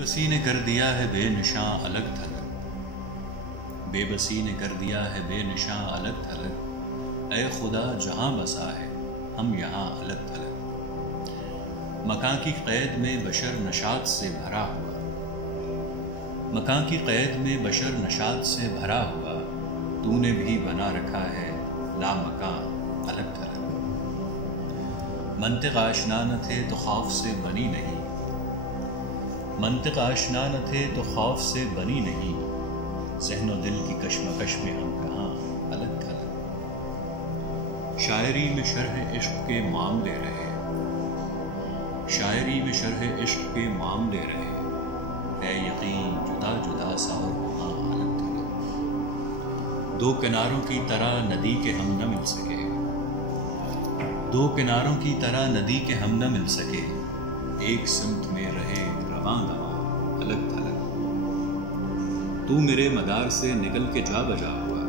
بسی نے کر دیا ہے بے نشاں الگ تھلگ، بے بسی نے کر دیا ہے بے نشاں الگ تھلگ، اے خدا جہاں بسا ہے ہم یہاں الگ تھلگ۔ مکاں کی قید میں بشر نشاط سے بھرا ہوا، مکاں کی قید میں بشر نشاط سے بھرا ہوا، تو نے بھی بنا رکھا ہے لامکاں الگ تھلگ۔ منطق آشنا نہ تھے تو خوف سے بنی نہیں، منطق آشنا نہ تھے تو خوف سے بنی نہیں، ذہن و دل کی کشمکش میں ہم کہاں الگ تھلگ۔ شاعری میں شرح عشق کے معاملے رہے، شاعری میں شرح عشق کے معاملے رہے، اے یقین جدا جدا سا ہو وہاں الگ تھلگ۔ دو کناروں کی طرح ندی کے ہم نہ مل سکے، دو کناروں کی طرح ندی کے ہم نہ مل سکے، ایک سمت میں رہے رواں دواں الگ تھلگ۔ تو میرے مدار سے نکل کے جا بجا ہوا،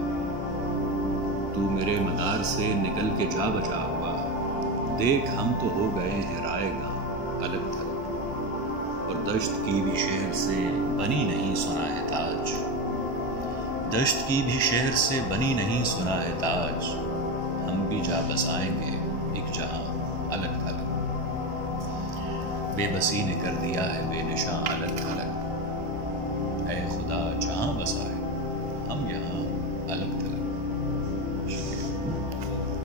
تو میرے مدار سے نکل کے جا بجا ہوا، دیکھ ہم تو ہو گئے ہیں رائے گاں الگ تھلگ۔ اور دشت کی بھی شہر سے بنی نہیں سنا ہے تاج، دشت کی بھی شہر سے بنی نہیں سنا ہے تاج، ہم بھی جا بسائیں گے ایک جہاں الگ تھلگ۔ بے بسی نے کر دیا ہے بے نشاں الگ تھلگ، اے خدا جہاں بسا ہے ہم یہاں الگ تھلگ۔